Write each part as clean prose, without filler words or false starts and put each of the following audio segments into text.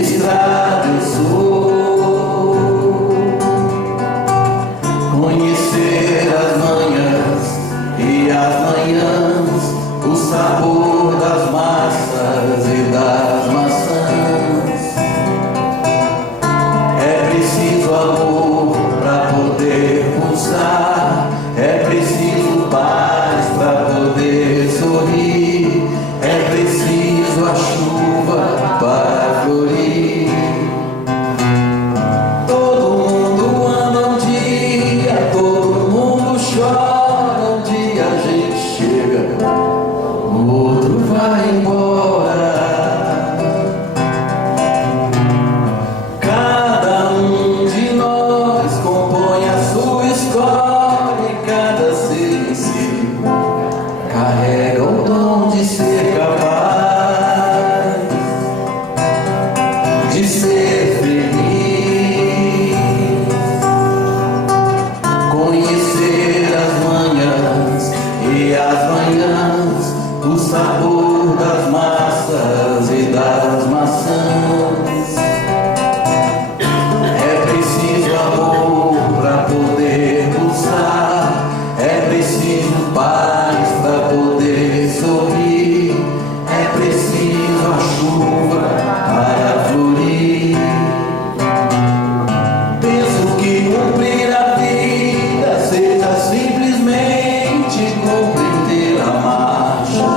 estrada eu sou, conhecer as manhãs e as manhãs, o sabor das massas e das maçãs. É preciso amor para poder pulsar, é preciso paz para poder sorrir, é preciso a chuva para florir. Todo mundo ama um dia, todo mundo chora um dia, a gente chega, o outro vai embora. Cada um de nós compõe a sua história e cada ser em si carrega o dom de ser capaz de ser feliz, conhecer as manhãs e as manhãs, o sabor das massas e das maçãs. É preciso amor para poder pulsar, é preciso paz para poder sorrir, é preciso a chuva para florir. Penso que cumprir a vida seja simplesmente compreender a marcha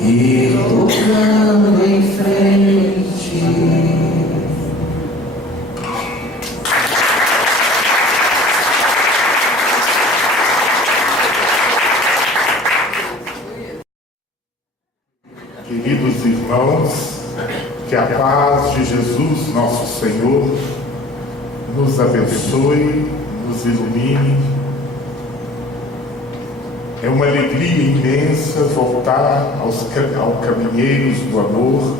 e ir tocando em frente. Queridos irmãos, que a paz de Jesus, nosso Senhor, nos abençoe, nos ilumine. É uma alegria imensa voltar ao Caminheiros do Amor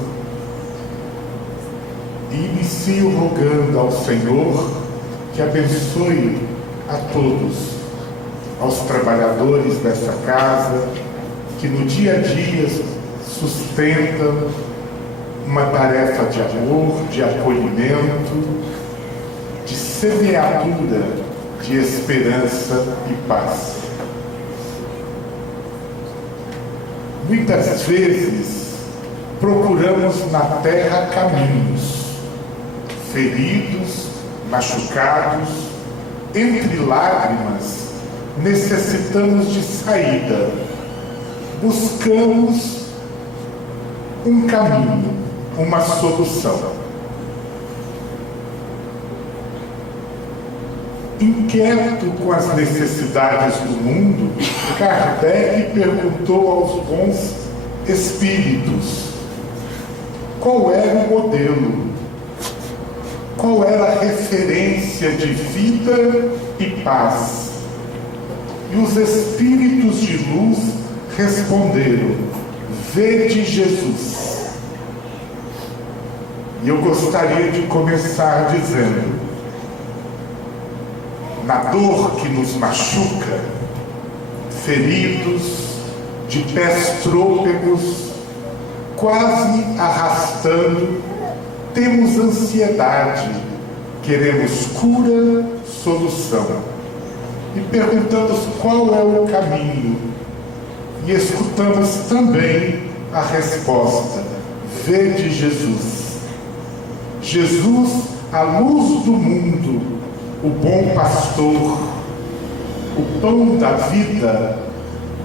e inicio rogando ao Senhor que abençoe a todos, aos trabalhadores dessa casa, que no dia a dia sustentam uma tarefa de amor, de acolhimento, de semeadura de esperança e paz. Muitas vezes procuramos na terra caminhos, feridos, machucados, entre lágrimas, necessitamos de saída, buscamos um caminho, uma solução. Inquieto com as necessidades do mundo, Kardec perguntou aos bons espíritos qual era o modelo, qual era a referência de vida e paz. E os espíritos de luz responderam: vede Jesus. E eu gostaria de começar dizendo: na dor que nos machuca, feridos, de pés trôpegos, quase arrastando, temos ansiedade, queremos cura, solução. E perguntamos qual é o caminho. E escutamos também a resposta: vede Jesus. Jesus, a luz do mundo, o bom pastor, o pão da vida,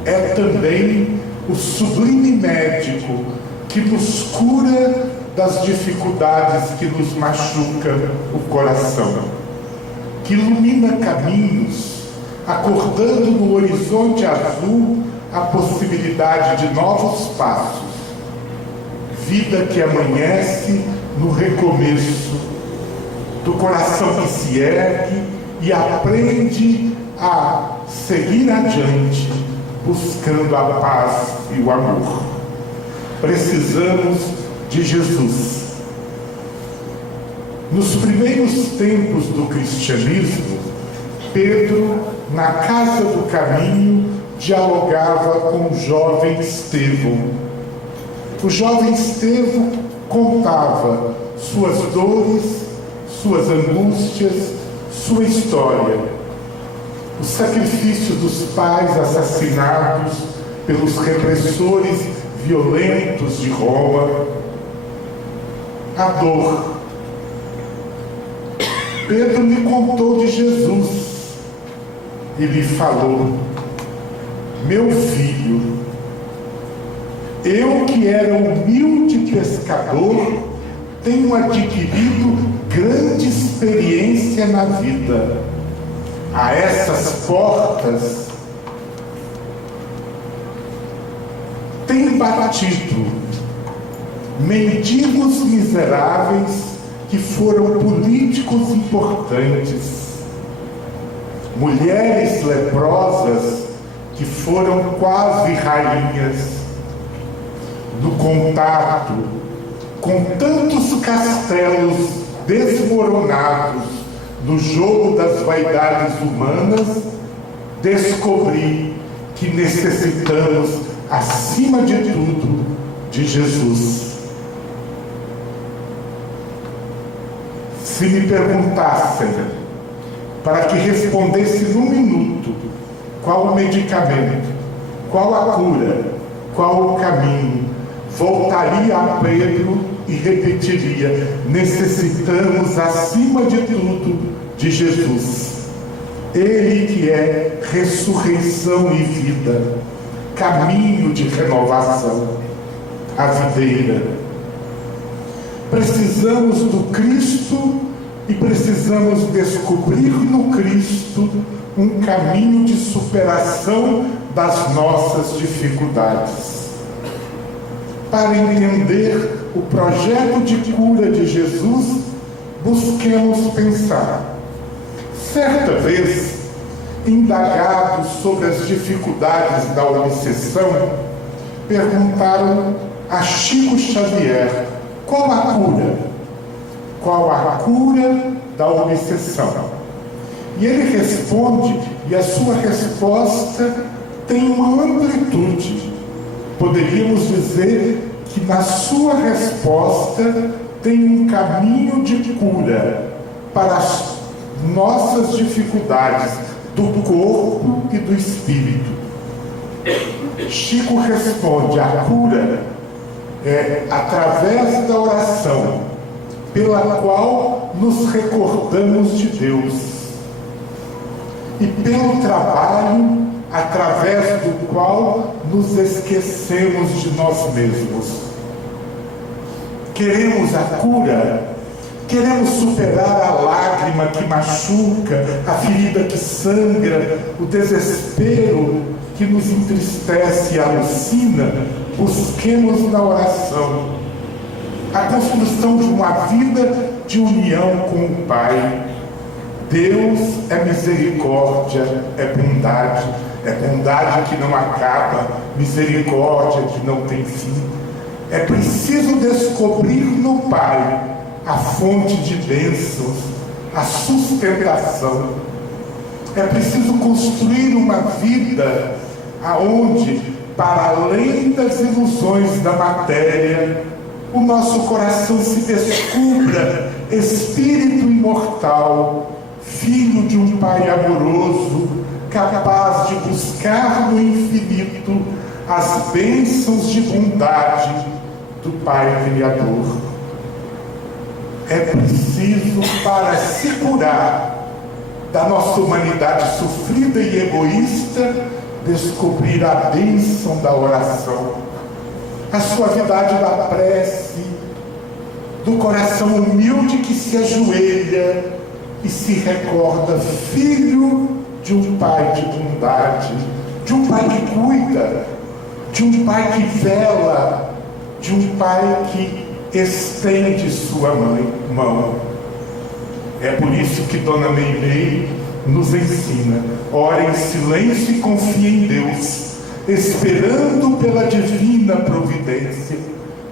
é também o sublime médico que nos cura das dificuldades que nos machucam o coração, que ilumina caminhos, acordando no horizonte azul a possibilidade de novos passos, vida que amanhece no recomeço, do coração que se ergue e aprende a seguir adiante, buscando a paz e o amor. Precisamos de Jesus. Nos primeiros tempos do cristianismo, Pedro, na casa do caminho, dialogava com o jovem Estevão. O jovem Estevão contava suas dores, suas angústias, sua história. O sacrifício dos pais assassinados pelos repressores violentos de Roma. A dor. Pedro lhe contou de Jesus e lhe falou: meu filho, eu que era humilde pescador, tenho adquirido grande experiência na vida. A essas portas tem batido mendigos miseráveis que foram políticos importantes, mulheres leprosas que foram quase rainhas. No contato com tantos castelos desmoronados no jogo das vaidades humanas, descobri que necessitamos, acima de tudo, de Jesus. Se me perguntassem, para que respondesse num minuto, qual o medicamento, qual a cura, qual o caminho, voltaria a Pedro e repetiria: necessitamos, acima de tudo, de Jesus. Ele que é ressurreição e vida, caminho de renovação, a videira. Precisamos do Cristo e precisamos descobrir no Cristo um caminho de superação das nossas dificuldades. Para entender o projeto de cura de Jesus, busquemos pensar. Certa vez, indagados sobre as dificuldades da obsessão, perguntaram a Chico Xavier: qual a cura? Qual a cura da obsessão? E ele responde, e a sua resposta tem uma amplitude. Poderíamos dizer que na sua resposta tem um caminho de cura para as nossas dificuldades do corpo e do espírito. Chico responde: a cura é através da oração, pela qual nos recordamos de Deus, e pelo trabalho, através do qual nos esquecemos de nós mesmos. Queremos a cura, queremos superar a lágrima que machuca, a ferida que sangra, o desespero que nos entristece e alucina. Busquemos na oração a construção de uma vida de união com o Pai. Deus é misericórdia, é bondade que não acaba, misericórdia que não tem fim. É preciso descobrir no Pai a fonte de bênçãos, a sustentação. É preciso construir uma vida aonde, para além das ilusões da matéria, o nosso coração se descubra espírito imortal, filho de um Pai amoroso, capaz de buscar no infinito as bênçãos de bondade do Pai Criador. É preciso, para se curar da nossa humanidade sofrida e egoísta, descobrir a bênção da oração, a suavidade da prece, do coração humilde que se ajoelha e se recorda filho de um Pai de bondade, de um Pai que cuida, de um Pai que vela, de um Pai que estende sua mão. É por isso que Dona Meimei nos ensina: ore em silêncio e confie em Deus, esperando pela divina providência,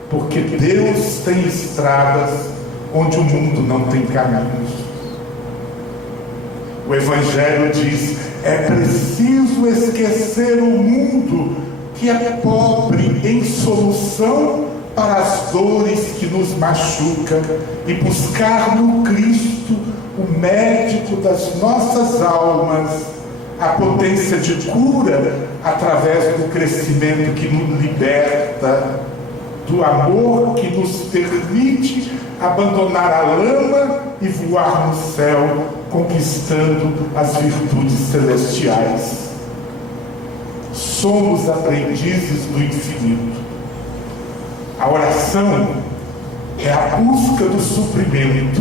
porque Deus tem estradas onde o mundo não tem caminhos. O Evangelho diz: é preciso esquecer o mundo que é pobre em solução para as dores que nos machucam e buscar no Cristo, o médico das nossas almas, a potência de cura através do crescimento que nos liberta, do amor que nos permite abandonar a lama e voar no céu, conquistando as virtudes celestiais. Somos aprendizes do infinito. A oração é a busca do suprimento.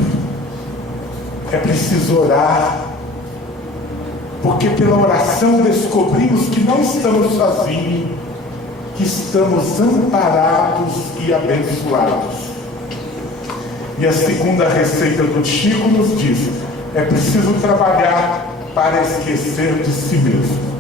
É preciso orar, porque pela oração descobrimos que não estamos sozinhos, que estamos amparados e abençoados. E a segunda receita do Chico nos diz: é preciso trabalhar para esquecer de si mesmo.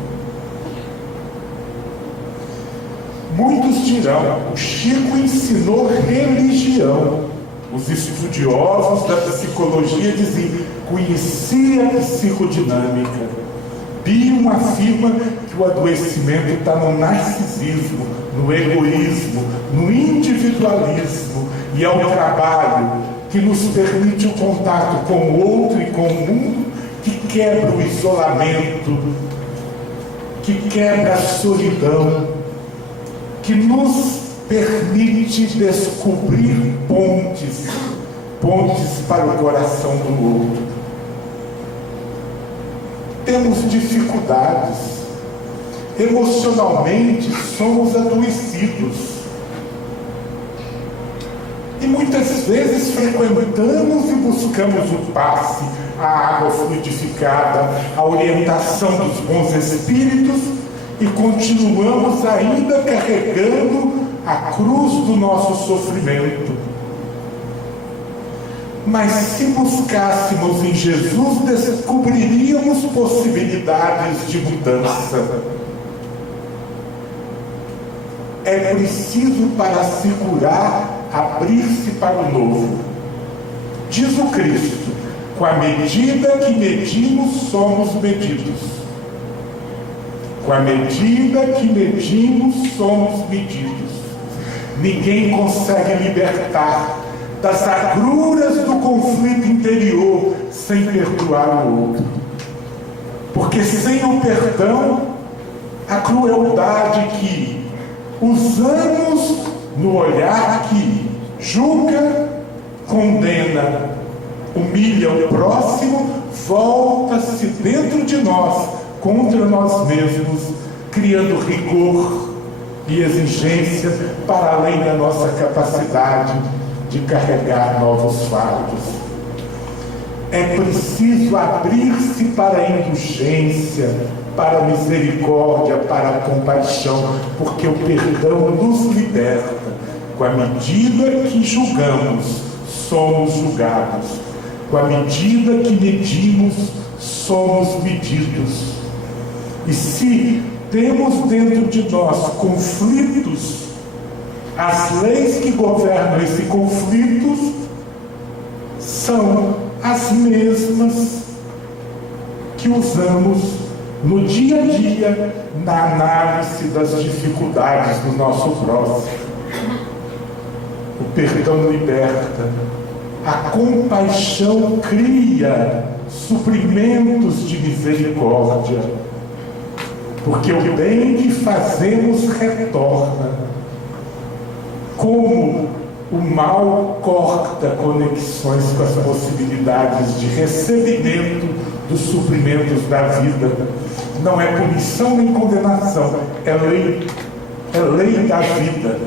Muitos dirão, o Chico ensinou religião. Os estudiosos da psicologia dizem, conhecia a psicodinâmica. Bion afirma que o adoecimento está no narcisismo, no egoísmo, no individualismo, e é o trabalho que nos permite o contato com o outro e com o mundo, que quebra o isolamento, que quebra a solidão, que nos permite descobrir pontes para o coração do outro. Temos dificuldades, emocionalmente somos adoecidos, e muitas vezes frequentamos e buscamos o passe, a água fluidificada, a orientação dos bons espíritos, e continuamos ainda carregando a cruz do nosso sofrimento. Mas se buscássemos em Jesus, descobriríamos possibilidades de mudança. É preciso, para se curar, abrir-se para o novo. Diz o Cristo: com a medida que medimos, somos medidos. Com a medida que medimos, somos medidos. Ninguém consegue libertar das agruras do conflito interior sem perdoar o outro. Porque sem o perdão, a crueldade que usamos no olhar que julga, condena, humilha o próximo, volta-se dentro de nós contra nós mesmos, criando rigor e exigência para além da nossa capacidade de carregar novos fardos. É preciso abrir-se para a indulgência, para a misericórdia, para a compaixão, porque o perdão nos liberta. Com a medida que julgamos, somos julgados. Com a medida que medimos, somos medidos. E se temos dentro de nós conflitos, as leis que governam esses conflitos são as mesmas que usamos no dia a dia na análise das dificuldades do nosso próximo. O perdão liberta, a compaixão cria suprimentos de misericórdia, porque o bem que fazemos retorna, como o mal corta conexões com as possibilidades de recebimento dos suprimentos da vida. Não é punição nem condenação, é lei da vida.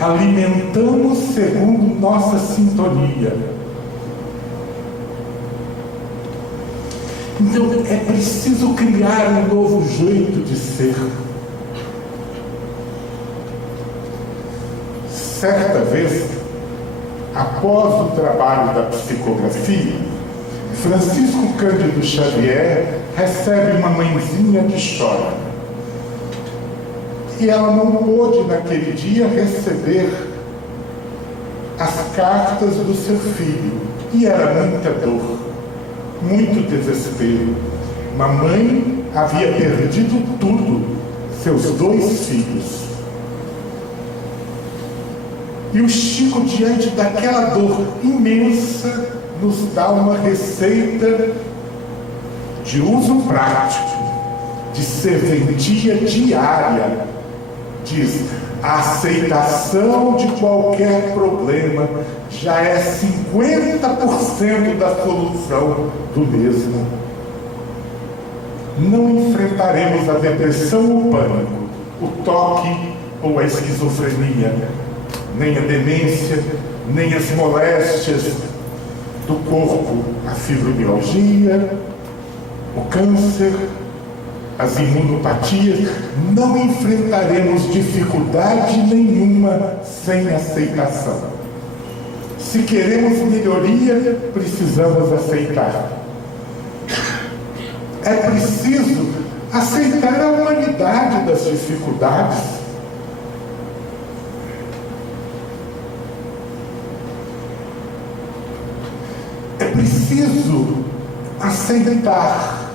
Alimentamos segundo nossa sintonia. Então é preciso criar um novo jeito de ser. Certa vez, após o trabalho da psicografia, Francisco Cândido Xavier recebe uma mãezinha que chora. E ela não pôde, naquele dia, receber as cartas do seu filho. E era muita dor, muito desespero. Mamãe havia perdido tudo, seus 2 filhos. E o Chico, diante daquela dor imensa, nos dá uma receita de uso prático, de serventia diária. Diz: a aceitação de qualquer problema já é 50% da solução do mesmo. Não enfrentaremos a depressão ou o pânico, o toque ou a esquizofrenia, nem a demência, nem as moléstias do corpo, a fibromialgia, o câncer, as imunopatias. Não enfrentaremos dificuldade nenhuma sem aceitação. Se queremos melhoria, precisamos aceitar. É preciso aceitar a humanidade das dificuldades. É preciso aceitar.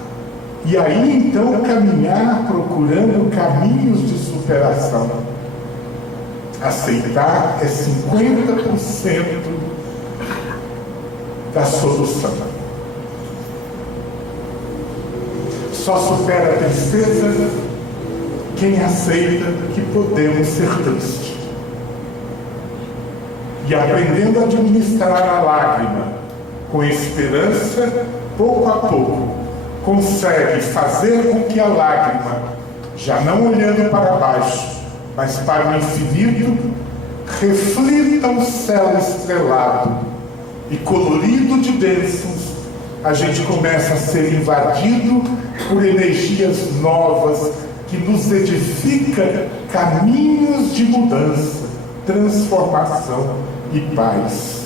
E aí então caminhar procurando caminhos de superação. Aceitar é 50% da solução. Só supera a tristeza quem aceita que podemos ser tristes. E aprendendo a administrar a lágrima com esperança, pouco a pouco, consegue fazer com que a lágrima, já não olhando para baixo, mas para o infinito, reflita o céu estrelado e colorido de bênçãos. A gente começa a ser invadido por energias novas que nos edifica caminhos de mudança, transformação e paz.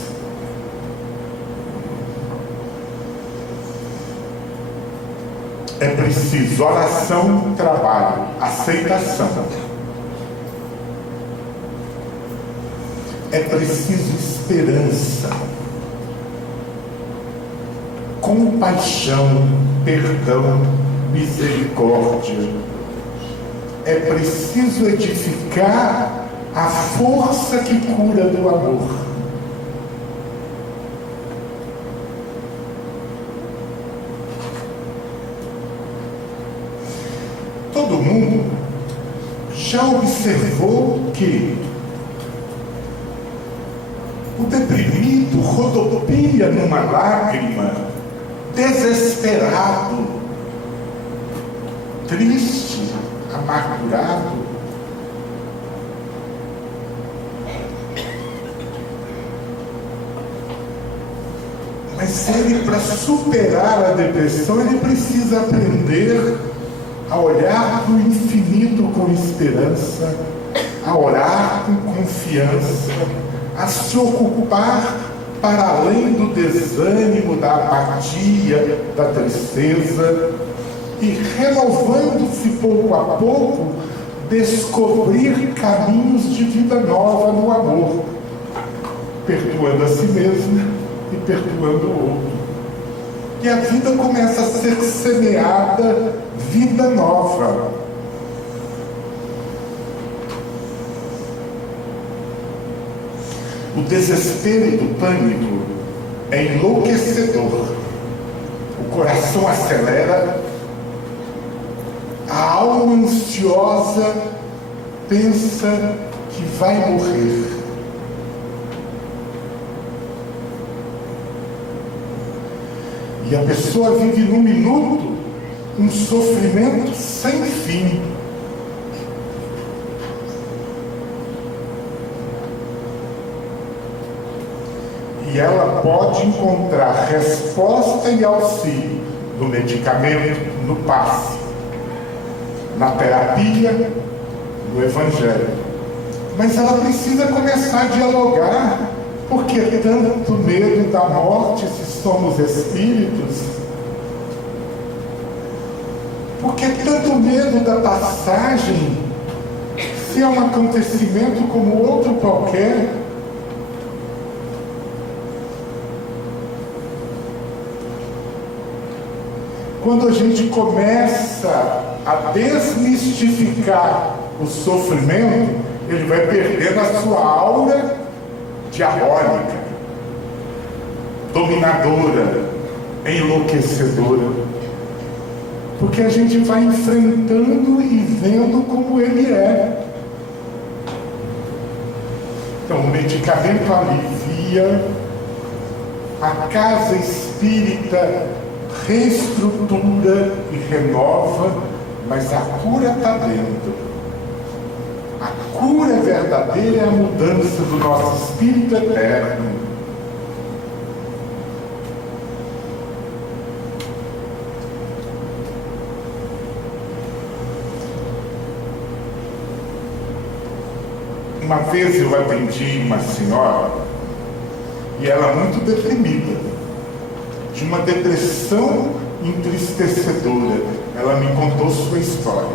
É preciso oração, trabalho, aceitação. É preciso esperança, compaixão, perdão, misericórdia. É preciso edificar a força que cura do amor. Todo mundo já observou que o deprimido rodopia numa lágrima, desesperado, triste, amargurado. Mas ele, para superar a depressão, ele precisa aprender a olhar para o infinito com esperança, a orar com confiança, a se ocupar para além do desânimo, da apatia, da tristeza, e renovando-se pouco a pouco, descobrir caminhos de vida nova no amor, perdoando a si mesmo e perdoando o outro. E a vida começa a ser semeada, vida nova. O desespero do pânico é enlouquecedor. O coração acelera, a alma ansiosa pensa que vai morrer. E a pessoa vive num minuto um sofrimento sem fim. E ela pode encontrar resposta e auxílio no medicamento, no passe, na terapia, no evangelho. Mas ela precisa começar a dialogar, porque tanto medo da morte se somos espíritos? Porque tanto medo da passagem se é um acontecimento como outro qualquer? Quando a gente começa a desmistificar o sofrimento, ele vai perdendo a sua aura diabólica, dominadora, enlouquecedora. Porque a gente vai enfrentando e vendo como ele é. Então, o medicamento alivia, a casa espírita reestrutura e renova, mas a cura está dentro. A cura verdadeira é a mudança do nosso espírito eterno. Uma vez eu atendi uma senhora e ela muito deprimida, de uma depressão entristecedora. Ela me contou sua história,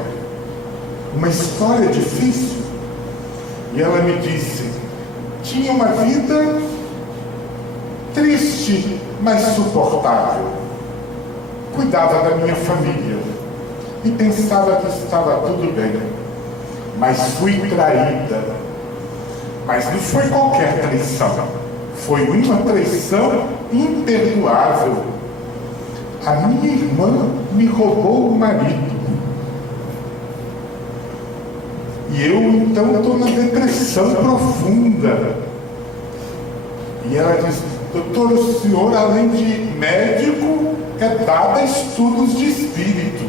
uma história difícil, e ela me disse: tinha uma vida triste, mas suportável, cuidava da minha família e pensava que estava tudo bem, mas fui traída. Mas não foi qualquer traição, foi uma traição imperdoável. A minha irmã me roubou o marido. E eu então estou na depressão profunda. E ela diz: doutor, o senhor, além de médico, é dado a estudos de espírito.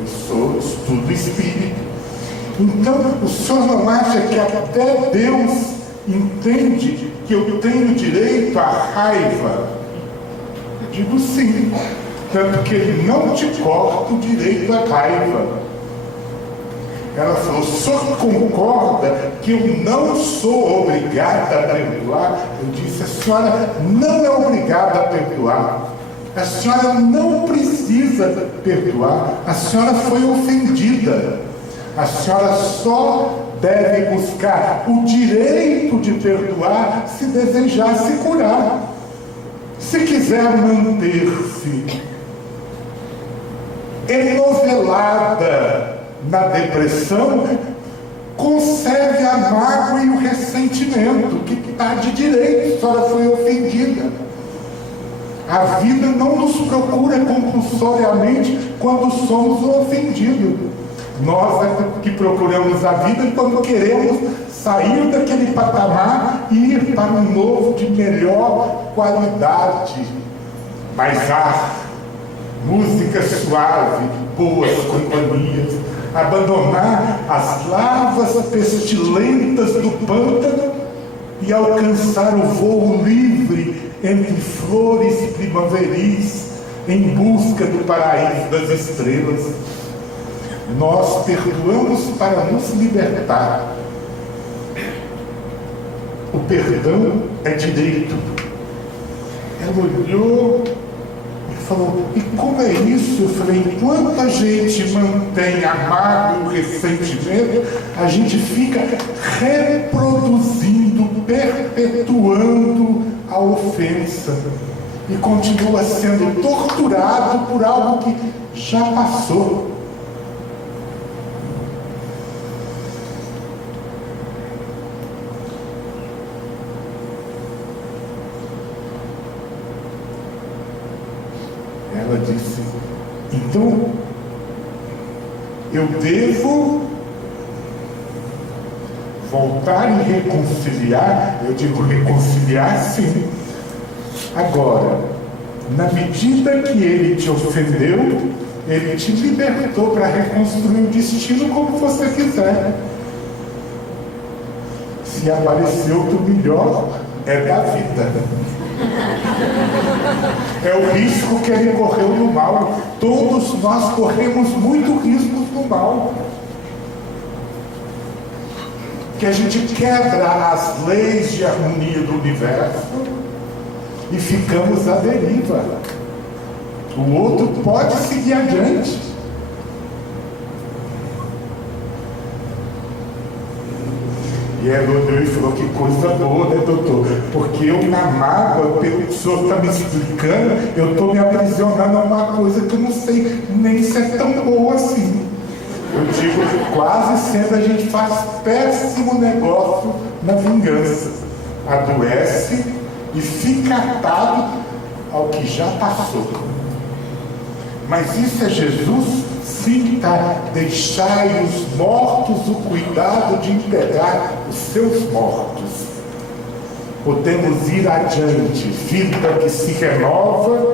Eu sou estudo espírito. Então, o senhor não acha que até Deus entende que eu tenho direito à raiva? Eu digo sim, tanto que ele não te corta o direito à raiva. Ela falou: o senhor concorda que eu não sou obrigada a perdoar? Eu disse: a senhora não é obrigada a perdoar. A senhora não precisa perdoar. A senhora foi ofendida. A senhora só deve buscar o direito de perdoar se desejar se curar. Se quiser manter-se enovelada na depressão, conserve a mágoa e o ressentimento, que está de direito, a senhora foi ofendida. A vida não nos procura compulsoriamente quando somos ofendidos. Nós é que procuramos a vida quando queremos sair daquele patamar e ir para um novo de melhor qualidade. Mais ar, música suave, boas companhias, abandonar as lavas pestilentas do pântano e alcançar o voo livre entre flores primaveris em busca do paraíso das estrelas. Nós perdoamos para nos libertar. O perdão é direito. Ela olhou e falou: e como é isso? Eu falei: enquanto a gente mantém a mágoa e o ressentimento, a gente fica reproduzindo, perpetuando a ofensa e continua sendo torturado por algo que já passou. Ela disse: então eu devo voltar e reconciliar? Eu digo: reconciliar, sim. Agora, na medida que ele te ofendeu, ele te libertou para reconstruir o destino como você quiser. Se apareceu do melhor, é da vida. É o risco que ele correu no mal. Todos nós corremos muito riscos no mal. Que a gente quebra as leis de harmonia do universo e ficamos à deriva. O outro pode seguir adiante. E ela olhou e falou: que coisa boa, né, doutor? Porque eu, na mágoa, pelo que o senhor está me explicando, eu estou me aprisionando a uma coisa que eu não sei nem se é tão boa assim. Eu digo: quase sempre a gente faz péssimo negócio na vingança. adoece e fica atado ao que já passou. Mas isso é Jesus? Sim, tá. Deixai os mortos o cuidado de enterrar os seus mortos. Podemos ir adiante, vida que se renova,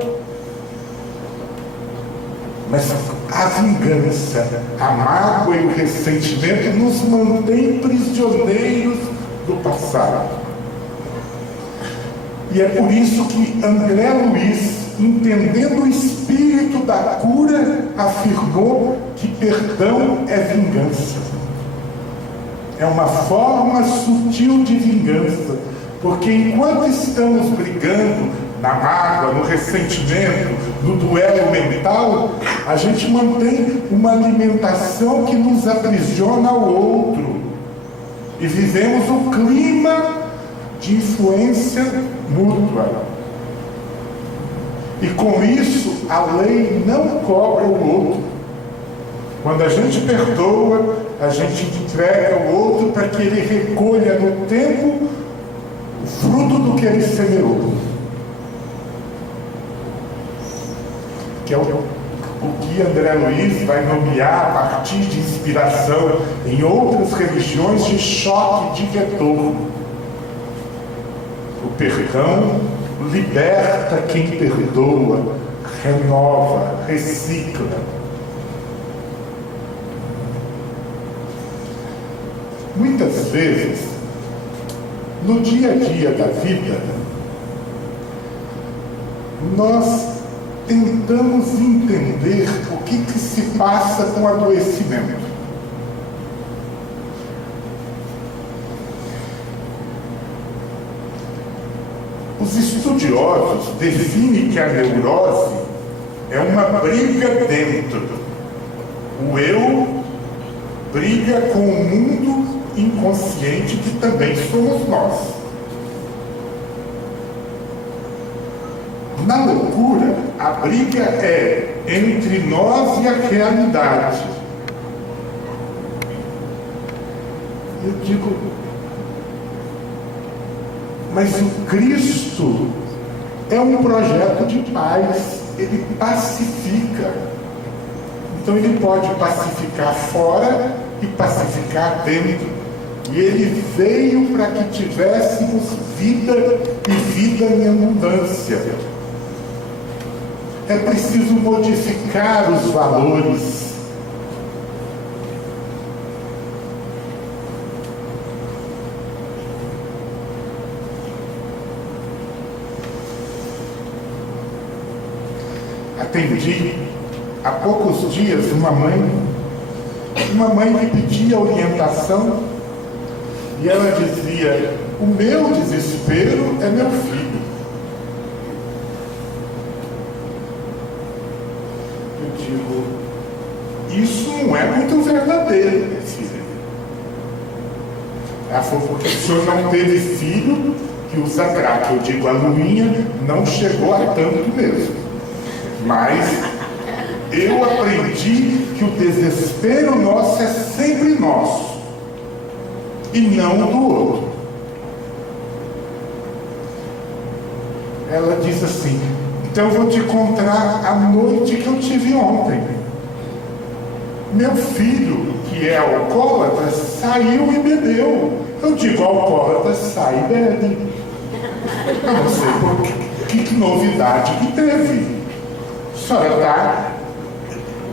mas a vingança, a mágoa e o ressentimento nos mantém prisioneiros do passado. E é por isso que André Luiz, entendendo o espírito da cura, afirmou que perdão é vingança. É uma forma sutil de vingança, porque enquanto estamos brigando na mágoa, no ressentimento, no duelo mental, a gente mantém uma alimentação que nos aprisiona ao outro. E vivemos o clima de influência mútua. E com isso, a lei não cobra o outro. Quando a gente perdoa, a gente entrega o outro para que ele recolha no tempo o fruto do que ele semeou. Que é o que André Luiz vai nomear a partir de inspiração em outras religiões de choque de retorno. O perdão liberta quem perdoa, renova, recicla. Muitas vezes, no dia a dia da vida, nós tentamos entender o que se passa com o adoecimento. Os estudiosos definem que a neurose é uma briga dentro. O eu briga com o mundo inconsciente que também somos nós. Na loucura, a briga é entre nós e a realidade. Eu digo, mas o Cristo é um projeto de paz, ele pacifica. Então ele pode pacificar fora e pacificar dentro. E ele veio para que tivéssemos vida e vida em abundância. É preciso modificar os valores. Atendi há poucos dias uma mãe que pedia orientação e ela dizia: o meu desespero é meu filho. Eu digo, isso não é muito verdadeiro, minha filha. Ela falou, porque o senhor não teve filho que usa crack. Eu digo, a Luinha não chegou a tanto mesmo. Mas eu aprendi que o desespero nosso é sempre nosso e não do outro. Ela diz assim: então eu vou te contar a noite que eu tive ontem. Meu filho, que é alcoólatra, saiu e bebeu. Eu digo, alcoólatra sai e bebe. Eu não sei por que novidade que teve. A senhora está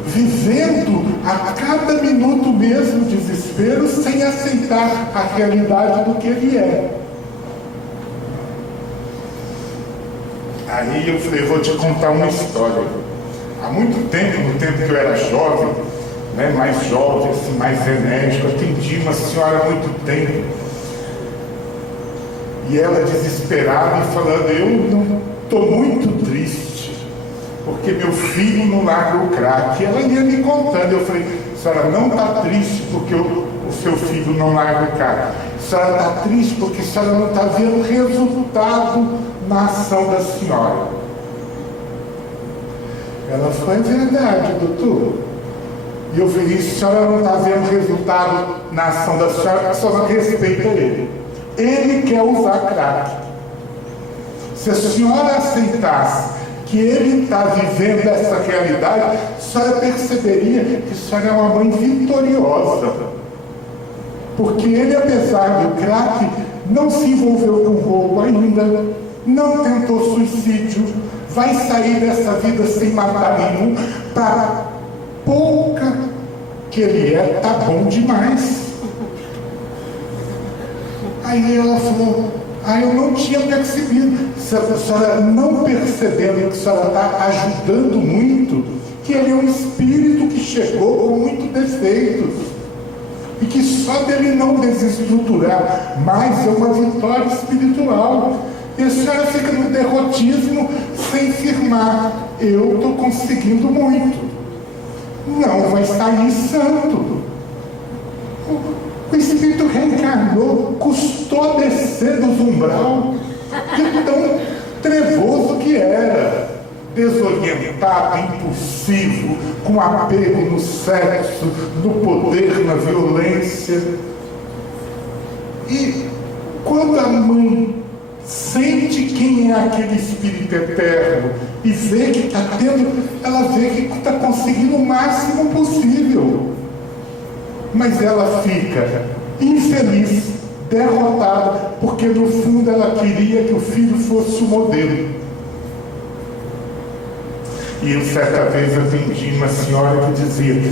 vivendo a cada minuto mesmo desespero sem aceitar a realidade do que ele é. Aí eu falei, vou te contar uma história. Há muito tempo, no tempo que eu era jovem, mais jovem, assim, mais enérgico, atendi uma senhora há muito tempo. E ela desesperada e falando, eu não estou muito triste, porque meu filho não larga o crack. E ela ia me contando, eu falei, a senhora não está triste porque o seu filho não larga o crack. A senhora está triste porque a senhora não está vendo resultado na ação da senhora. Ela falou, é verdade, doutor. E eu falei, se a senhora não está vendo resultado na ação da senhora, a senhora respeita ele. ele quer usar crack. Se a senhora aceitasse que ele está vivendo essa realidade, a senhora perceberia que a senhora é uma mãe vitoriosa. Porque ele, apesar do crack, não se envolveu com roubo ainda, não tentou suicídio, vai sair dessa vida sem matar nenhum. Para pouca que ele é, tá bom demais. Aí ela falou: eu não tinha percebido. Se a senhora não percebendo que a senhora está ajudando muito, que ele é um espírito que chegou com muitos defeitos, e que só dele não desestruturar mais é uma vitória espiritual. E a senhora fica no derrotismo sem firmar: eu estou conseguindo muito, não vai sair santo. O espírito reencarnou, custou descer do umbral de tão trevoso que era, desorientado, impulsivo, com apego no sexo, no poder, na violência. E quando a mãe sente quem é aquele espírito eterno e vê que está tendo, ela vê que está conseguindo o máximo possível, mas ela fica infeliz, derrotada, porque no fundo ela queria que o filho fosse o modelo. E eu certa vez atendi uma senhora que dizia: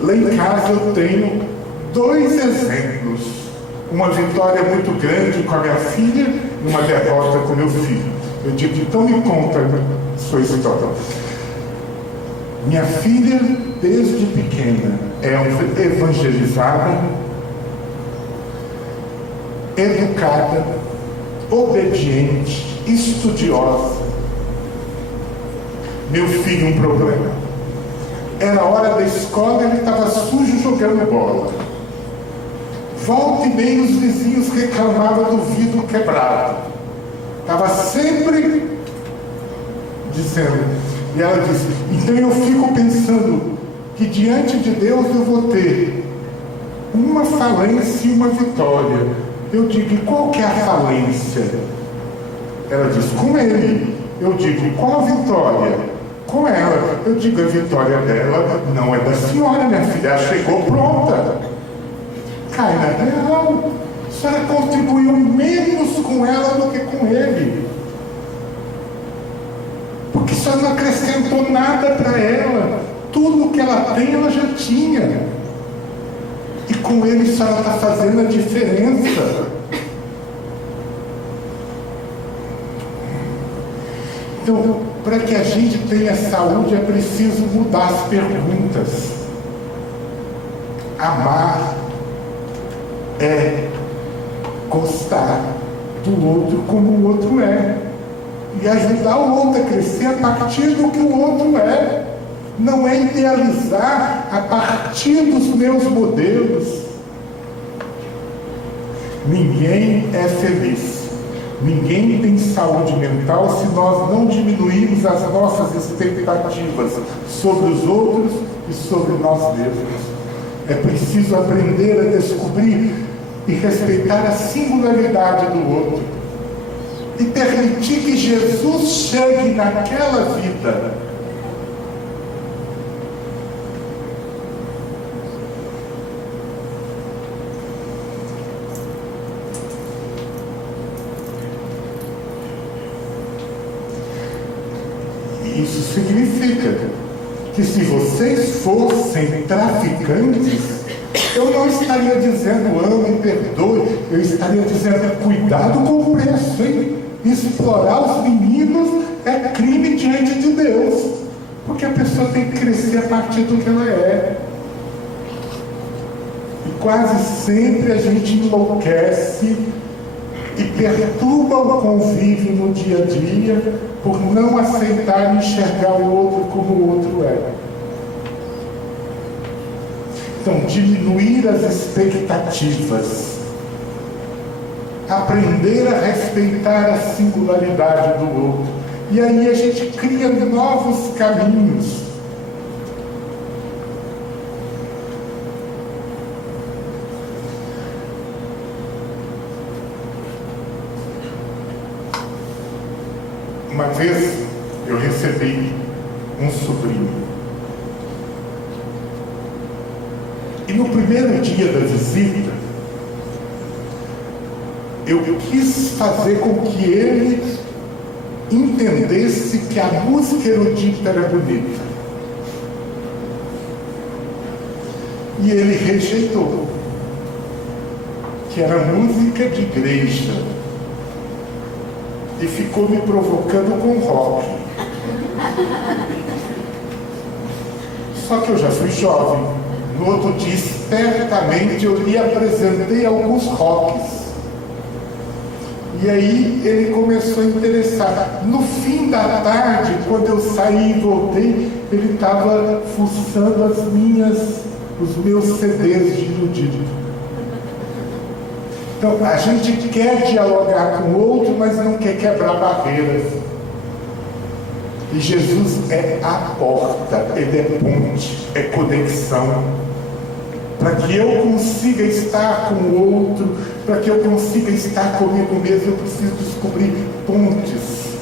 lá em casa eu tenho 2 exemplos, uma vitória muito grande com a minha filha e uma derrota com meu filho. Eu digo: então me conta a sua história. Minha filha, desde pequena, é evangelizada, educada, obediente, estudiosa. Meu filho, um problema. Era hora da escola, ele estava sujo jogando bola. Volta e meia os vizinhos reclamavam do vidro quebrado. Estava sempre dizendo. E ela disse: então eu fico pensando que diante de Deus eu vou ter uma falência e uma vitória. Eu digo: e qual que é a falência? Ela diz: com ele. Eu digo: qual a vitória? Com ela. Eu digo: a vitória dela não é da senhora, minha filha, ela chegou pronta. Cai na real. A senhora contribuiu menos com ela do que com ele, porque a senhora não acrescentou nada para ela. Tudo que ela tem, ela já tinha. E com ele a senhora está fazendo a diferença. Então, para que a gente tenha saúde, é preciso mudar as perguntas. Amar é gostar do outro como o outro é, e ajudar o outro a crescer a partir do que o outro é. Não é idealizar a partir dos meus modelos. Ninguém é feliz, ninguém tem saúde mental se nós não diminuirmos as nossas expectativas sobre os outros e sobre nós mesmos. É preciso aprender a descobrir e respeitar a singularidade do outro e permitir que Jesus chegue naquela vida. Isso significa que se vocês fossem traficantes, eu não estaria dizendo ame e perdoe, eu estaria dizendo cuidado com o preço, hein? Explorar os meninos é crime diante de Deus, porque a pessoa tem que crescer a partir do que ela é. E quase sempre a gente enlouquece e perturba o convívio no dia a dia por não aceitar e enxergar o outro como o outro é. Então, diminuir as expectativas, aprender a respeitar a singularidade do outro, e aí a gente cria novos caminhos. Uma vez eu recebi um sobrinho. E no primeiro dia da visita, eu quis fazer com que ele entendesse que a música erudita era bonita. E ele rejeitou, que era música de igreja, e ficou me provocando com rock. Só que eu já fui jovem. No outro dia, espertamente, eu lhe apresentei alguns rocks. E aí ele começou a interessar. No fim da tarde, quando eu saí e voltei, ele estava fuçando os meus CDs de erudito. Então, a gente quer dialogar com o outro, mas não quer quebrar barreiras. E Jesus é a porta, ele é ponte, é conexão. Para que eu consiga estar com o outro, para que eu consiga estar comigo mesmo, eu preciso descobrir pontes.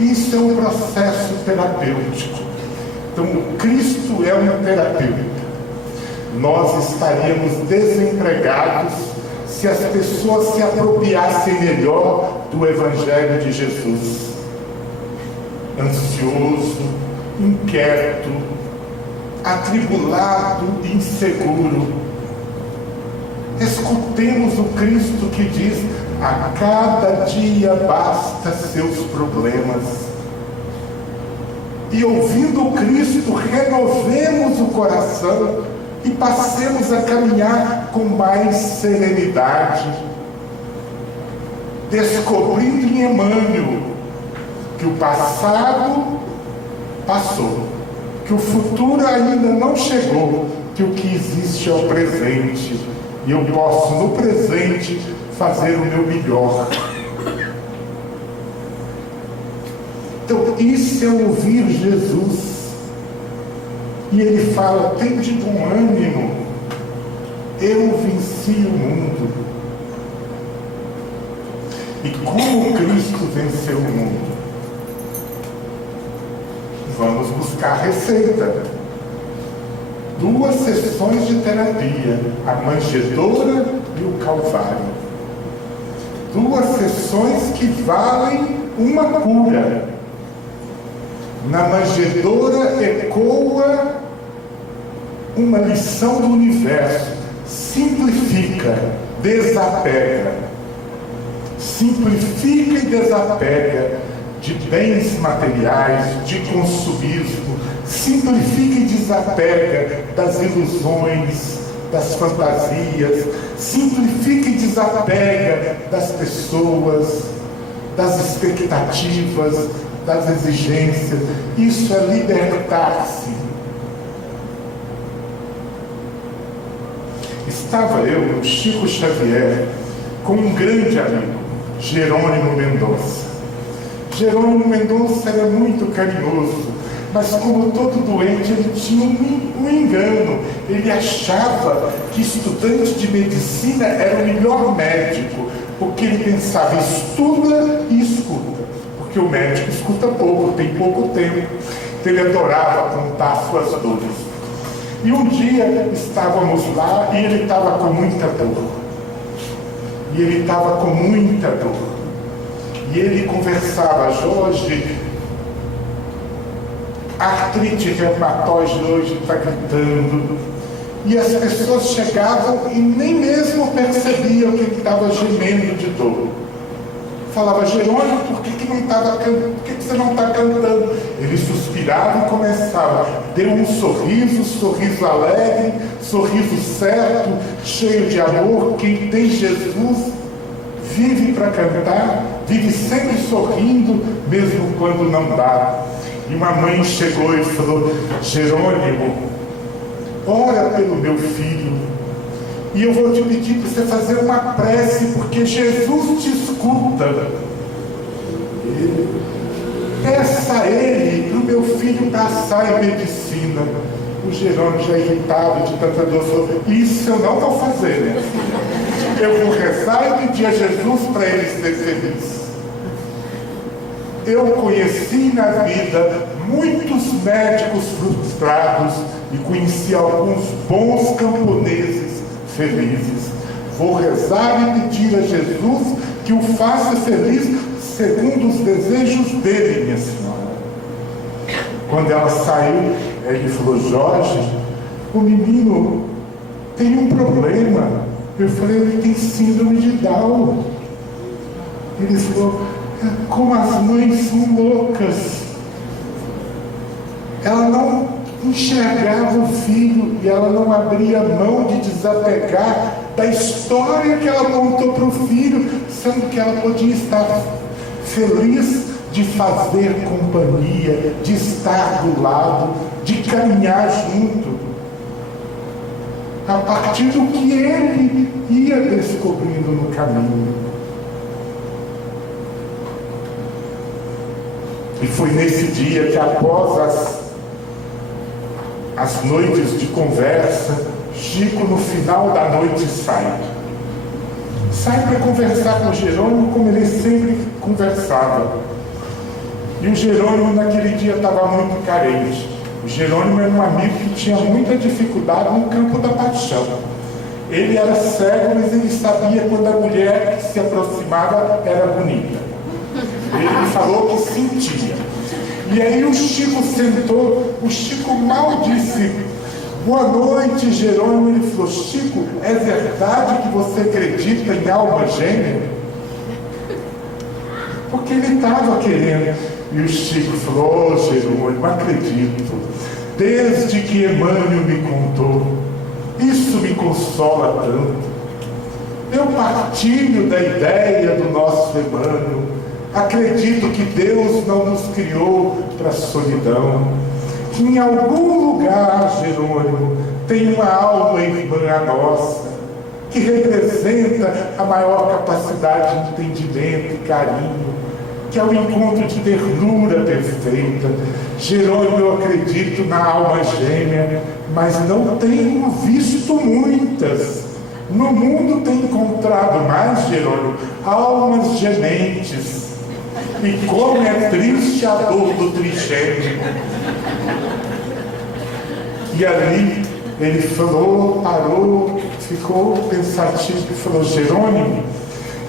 Isso é um processo terapêutico. Então, Cristo é um terapeuta. Nós estaríamos desempregados se as pessoas se apropriassem melhor do Evangelho de Jesus. Ansioso, inquieto, atribulado, inseguro. Escutemos o Cristo que diz: a cada dia basta seus problemas. E ouvindo o Cristo, renovemos o coração e passemos a caminhar com mais serenidade, descobrindo em Emmanuel que o passado passou, que o futuro ainda não chegou, que o que existe é o presente, e eu posso no presente fazer o meu melhor. Então isso é ouvir Jesus. E ele fala: tende bom ânimo, eu venci o mundo. E como Cristo venceu o mundo? Vamos buscar a receita. 2 sessões de terapia, a manjedoura e o Calvário. 2 sessões que valem uma cura. Na manjedoura ecoa uma lição do universo: simplifica, desapega. Simplifica e desapega de bens materiais, de consumismo. Simplifica e desapega das ilusões, das fantasias. Simplifica e desapega das pessoas, das expectativas, das exigências. Isso é libertar-se. Estava eu no Chico Xavier com um grande amigo, Jerônimo Mendonça. Jerônimo Mendonça era muito carinhoso, mas como todo doente, ele tinha um engano. Ele achava que estudante de medicina era o melhor médico, porque ele pensava: estuda e escuta. Porque o médico escuta pouco, tem pouco tempo. Então ele adorava contar suas dores. E um dia estávamos lá e ele estava com muita dor. E ele conversava: Jorge, a artrite reumatoide hoje está gritando. E as pessoas chegavam e nem mesmo percebiam que ele estava gemendo de dor. Falava: Jerônimo, por que você não está cantando? Ele suspirava e começava. Deu um sorriso alegre, sorriso certo, cheio de amor. Quem tem Jesus vive para cantar, vive sempre sorrindo, mesmo quando não dá. E uma mãe chegou e falou: Jerônimo, ora pelo meu filho, e eu vou te pedir para você fazer uma prece, porque Jesus te escuta. Peça a ele para o meu filho passar em medicina. O Jerônimo, já irritado de tanta dor, falou: isso eu não vou fazer, né? Eu vou rezar e pedir a Jesus para ele ser feliz. Eu conheci na vida muitos médicos frustrados e conheci alguns bons camponeses felizes. Vou rezar e pedir a Jesus que o faça feliz segundo os desejos dele, minha senhora. Quando ela saiu, ele falou: Jorge, o menino tem um problema. Eu falei: ele tem síndrome de Down. Ele falou: como as mães são loucas. Ela não enxergava o filho e ela não abria mão de desapegar da história que ela contou para o filho, sendo que ela podia estar feliz de fazer companhia, de estar do lado, de caminhar junto, a partir do que ele ia descobrindo no caminho. E foi nesse dia que, após as noites de conversa, Chico, no final da noite, sai para conversar com o Jerônimo, como ele sempre conversava. E o Jerônimo naquele dia estava muito carente. O Jerônimo era um amigo que tinha muita dificuldade no campo da paixão. Ele era cego, mas ele sabia quando a mulher que se aproximava era bonita. Ele falou que sentia. E aí o Chico sentou, o Chico mal disse: boa noite, Jerônimo. Ele falou: Chico, é verdade que você acredita em alma gêmea? Porque ele estava querendo. E o Chico falou: Jerônimo, acredito. Desde que Emmanuel me contou, isso me consola tanto. Eu partilho da ideia do nosso Emmanuel. Acredito que Deus não nos criou para a solidão. Que em algum lugar, Jerônimo, tem uma alma irmã a nossa, que representa a maior capacidade de entendimento e carinho, que é o encontro de ternura perfeita. Jerônimo, eu acredito na alma gêmea, mas não tenho visto muitas. No mundo tenho encontrado mais, Jerônimo, almas gementes. E como é triste a dor do trigêmeo. E ali ele falou, parou, ficou pensativo e falou: Jerônimo,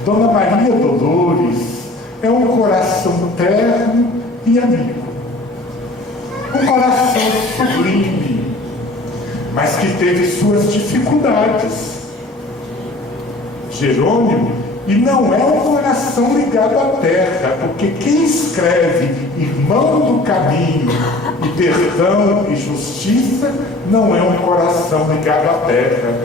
Dona Maria Dolores é um coração terno e amigo. Um coração sublime, mas que teve suas dificuldades. Jerônimo, e não é um coração ligado à terra, porque quem escreve irmão do caminho e perdão e justiça não é um coração ligado à terra.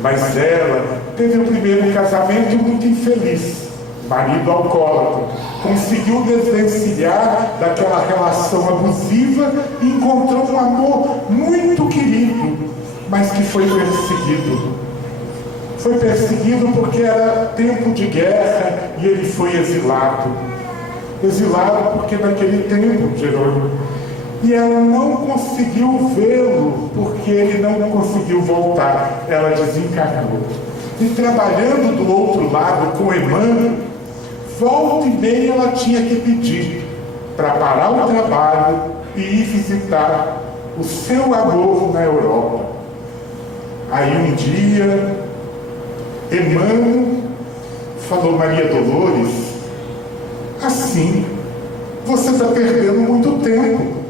Mas ela teve o primeiro casamento muito infeliz, marido alcoólatra, conseguiu desvencilhar daquela relação abusiva e encontrou um amor muito querido, mas que foi perseguido. Foi perseguido porque era tempo de guerra e ele foi exilado. Exilado porque naquele tempo, Jerônimo. E ela não conseguiu vê-lo porque ele não conseguiu voltar. Ela desencarnou. E trabalhando do outro lado com Emmanuel, volta e meia ela tinha que pedir para parar o trabalho e ir visitar o seu amor na Europa. Aí um dia Emmanuel falou: Maria Dolores, assim, você está perdendo muito tempo.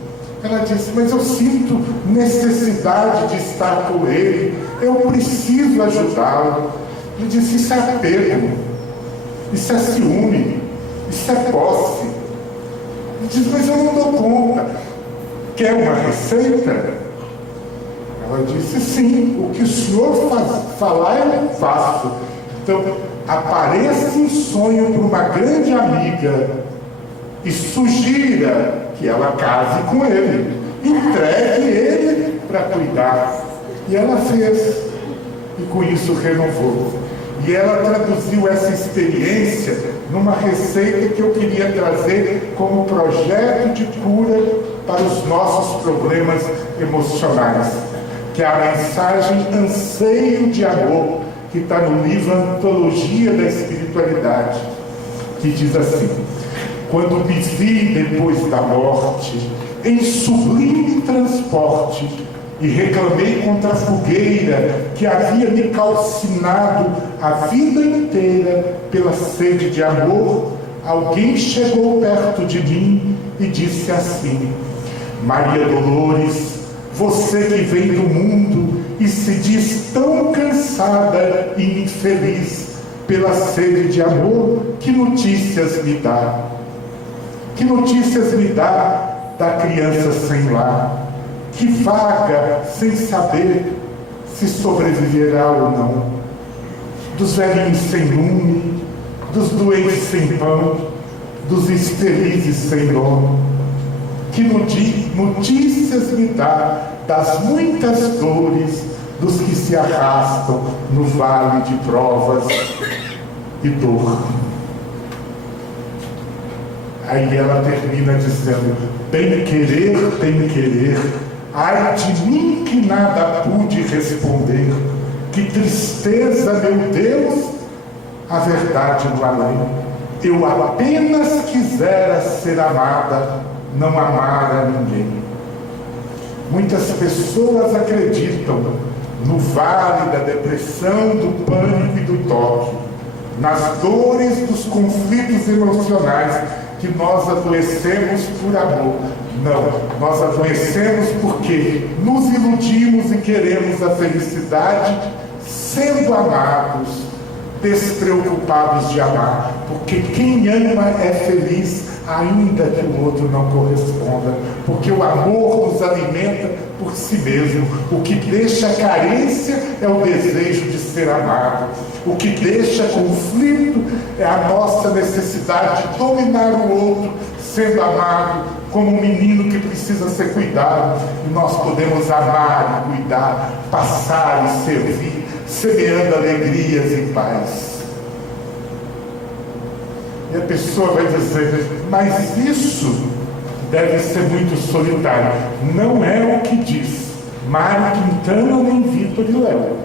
Ela disse: mas eu sinto necessidade de estar com ele, eu preciso ajudá-lo. Ele disse: isso é apego, isso é ciúme, isso é posse. Ele disse: mas eu não dou conta. Quer uma receita? Ela disse: sim, o que o senhor falar eu faço. Então, apareça em sonho para uma grande amiga e sugira que ela case com ele. Entregue ele para cuidar. E ela fez. E com isso renovou. E ela traduziu essa experiência numa receita que eu queria trazer como projeto de cura para os nossos problemas emocionais, que é a mensagem Anseio de Amor, que está no livro Antologia da Espiritualidade, que diz assim: quando me vi depois da morte, em sublime transporte, e reclamei contra a fogueira que havia me calcinado a vida inteira pela sede de amor, alguém chegou perto de mim e disse assim: Maria Dolores, você que vem do mundo e se diz tão cansada e infeliz pela sede de amor, que notícias me dá? Que notícias me dá da criança sem lar, que vaga sem saber se sobreviverá ou não, dos velhinhos sem lume, dos doentes sem pão, dos infelizes sem nome? Que notícias me dá das muitas dores dos que se arrastam no vale de provas e dor? Aí ela termina dizendo: bem querer, ai de mim que nada pude responder, que tristeza, meu Deus, a verdade no além. Eu apenas quisera ser amada, não amar a ninguém. Muitas pessoas acreditam no vale da depressão, do pânico e do toque, nas dores dos conflitos emocionais, que nós adoecemos por amor. Não, nós adoecemos porque nos iludimos e queremos a felicidade sendo amados, despreocupados de amar, porque quem ama é feliz ainda que o outro não corresponda, porque o amor nos alimenta por si mesmo. O que deixa carência é o desejo de ser amado. O que deixa conflito é a nossa necessidade de dominar o outro, sendo amado como um menino que precisa ser cuidado. E nós podemos amar e cuidar, passar e servir, semeando alegrias e paz. E a pessoa vai dizer: mas isso deve ser muito solitário. Não é o que diz Mário Quintana nem Vitor e Léo,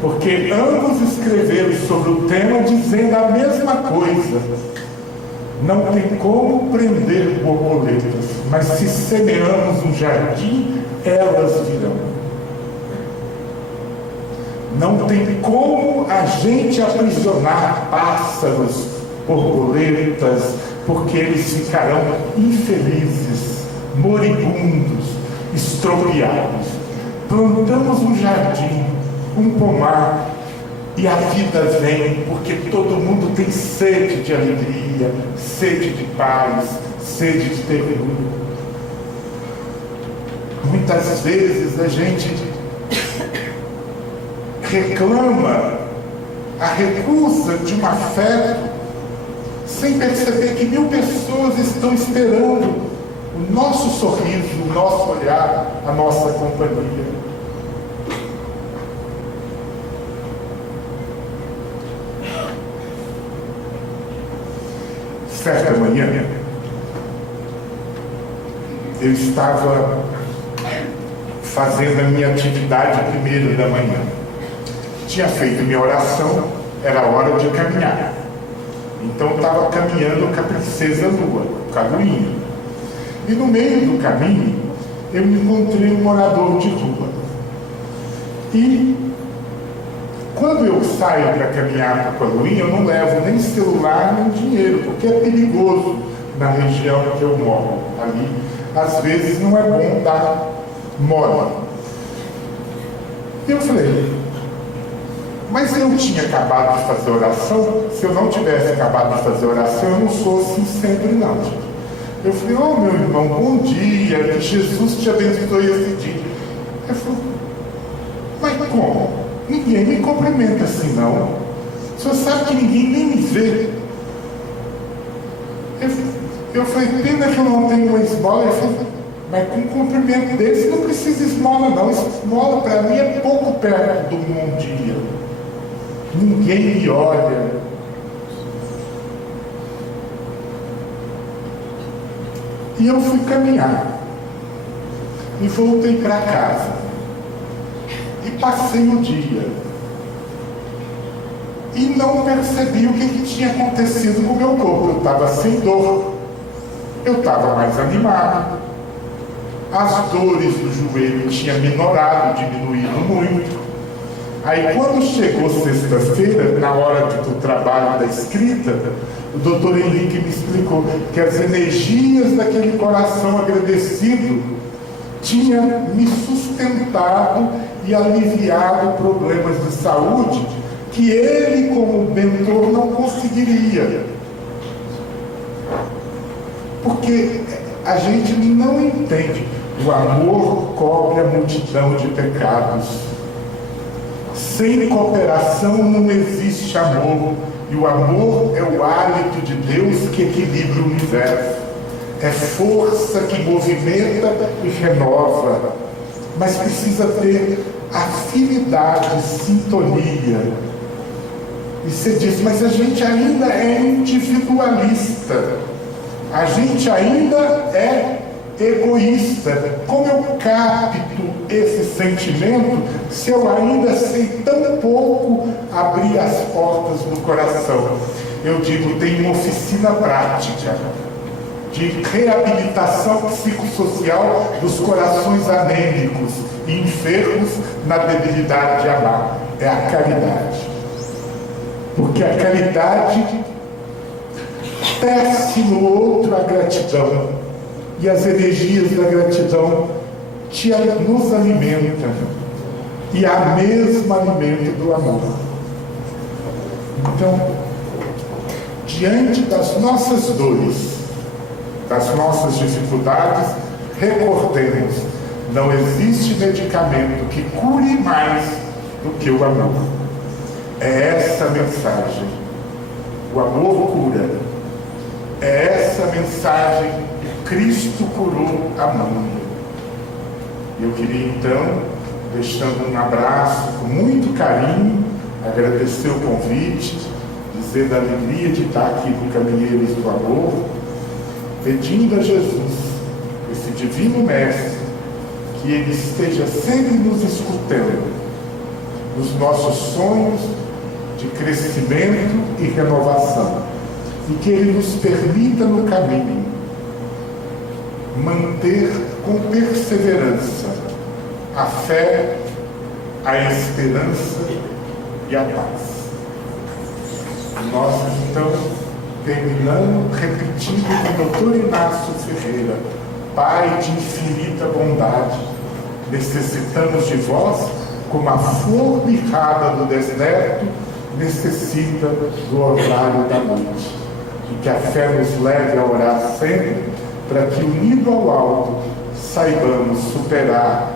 porque ambos escreveram sobre o tema dizendo a mesma coisa. Não tem como prender borboletas, mas se semeamos um jardim, elas virão. Não tem como a gente aprisionar pássaros, borboletas, porque eles ficarão infelizes, moribundos, estropiados. Plantamos um jardim, um pomar, e a vida vem, porque todo mundo tem sede de alegria, sede de paz, sede de ternura. Muitas vezes a gente reclama a recusa de um afeto, sem perceber que 1000 pessoas estão esperando o nosso sorriso, o nosso olhar, a nossa companhia. Certa manhã, eu estava fazendo a minha atividade primeiro da manhã. Tinha feito minha oração, era hora de caminhar. Então eu estava caminhando com a princesa Lua, com a Luinha. E no meio do caminho, eu encontrei um morador de rua. E quando eu saio para caminhar com a Luinha, eu não levo nem celular nem dinheiro, porque é perigoso na região que eu moro. Ali, às vezes, não é bom dar mole. Eu falei: mas eu tinha acabado de fazer oração. Se eu não tivesse acabado de fazer oração, eu não sou assim sempre, não. Eu falei: oh, meu irmão, bom dia, que Jesus te abençoe esse dia. Ele falou: mas como? Ninguém me cumprimenta assim, não. O senhor sabe que ninguém nem me vê. Eu falei: pena que eu não tenho uma esmola. Ele falou: mas com um cumprimento desse não precisa esmola, não. Esmola para mim é pouco perto do bom dia. Ninguém me olha. E eu fui caminhar e voltei para casa e passei o dia. e não percebi o que tinha acontecido com o meu corpo. Eu estava sem dor, eu estava mais animado, as dores do joelho tinham minorado, diminuído muito. Aí quando chegou sexta-feira, na hora do trabalho da escrita, o doutor Henrique me explicou que as energias daquele coração agradecido tinham me sustentado e aliviado problemas de saúde que ele, como mentor, não conseguiria. Porque a gente não entende. O amor cobre a multidão de pecados. Sem cooperação não existe amor. E o amor é o hálito de Deus que equilibra o universo. É força que movimenta e renova. Mas precisa ter afinidade, sintonia. E você diz, mas a gente ainda é individualista. A gente ainda é egoísta. Como eu capto esse sentimento se eu ainda sei tão pouco abrir as portas do coração? Eu digo, tem uma oficina prática de reabilitação psicossocial dos corações anêmicos e enfermos na debilidade de amar. É a caridade. Porque a caridade tece no outro a gratidão. E as energias da gratidão nos alimentam. E há mesmo alimento do amor. Então, diante das nossas dores, das nossas dificuldades, recordemos, não existe medicamento que cure mais do que o amor. É essa a mensagem. O amor cura. É essa a mensagem que Cristo curou a mundo. Eu queria então, deixando um abraço com muito carinho, agradecer o convite, dizer da alegria de estar aqui no Caminheiros do Amor, pedindo a Jesus, esse divino Mestre, que Ele esteja sempre nos escutando, nos nossos sonhos de crescimento e renovação, e que Ele nos permita no caminho manter com perseverança a fé, a esperança e a paz. Nós, então, terminando, repetindo com o Dr. Inácio Ferreira: Pai de infinita bondade, necessitamos de vós como a flor mirrada do deserto necessita do orvalho da noite. E que a fé nos leve a orar sempre, para que, unido ao alto, saibamos superar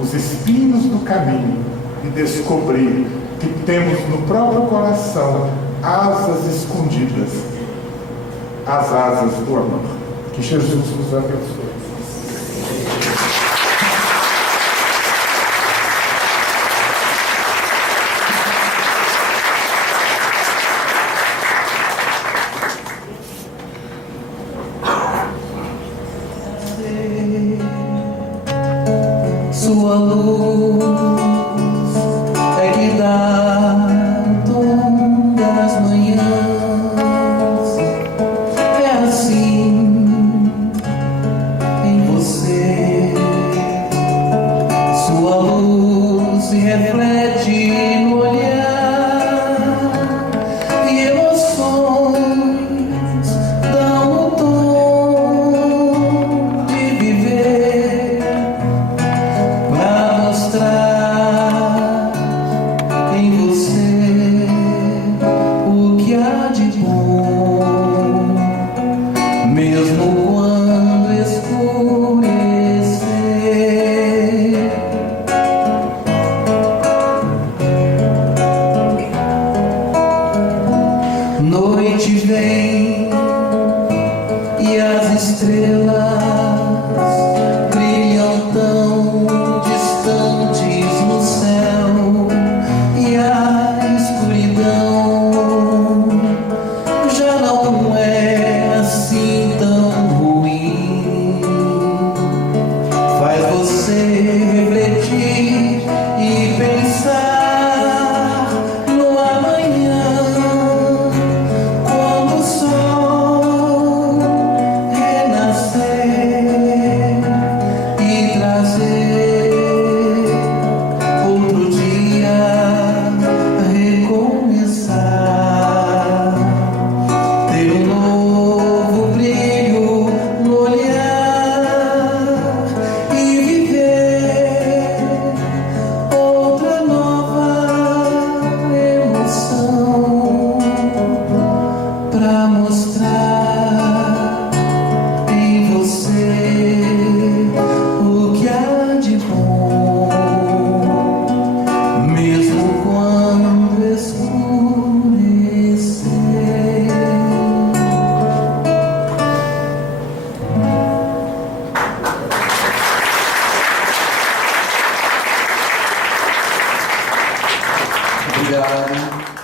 os espinhos do caminho e descobrir que temos no próprio coração asas escondidas, as asas do amor. Que Jesus nos abençoe. Sua luz é que dá tom das manhãs. É assim Obrigado.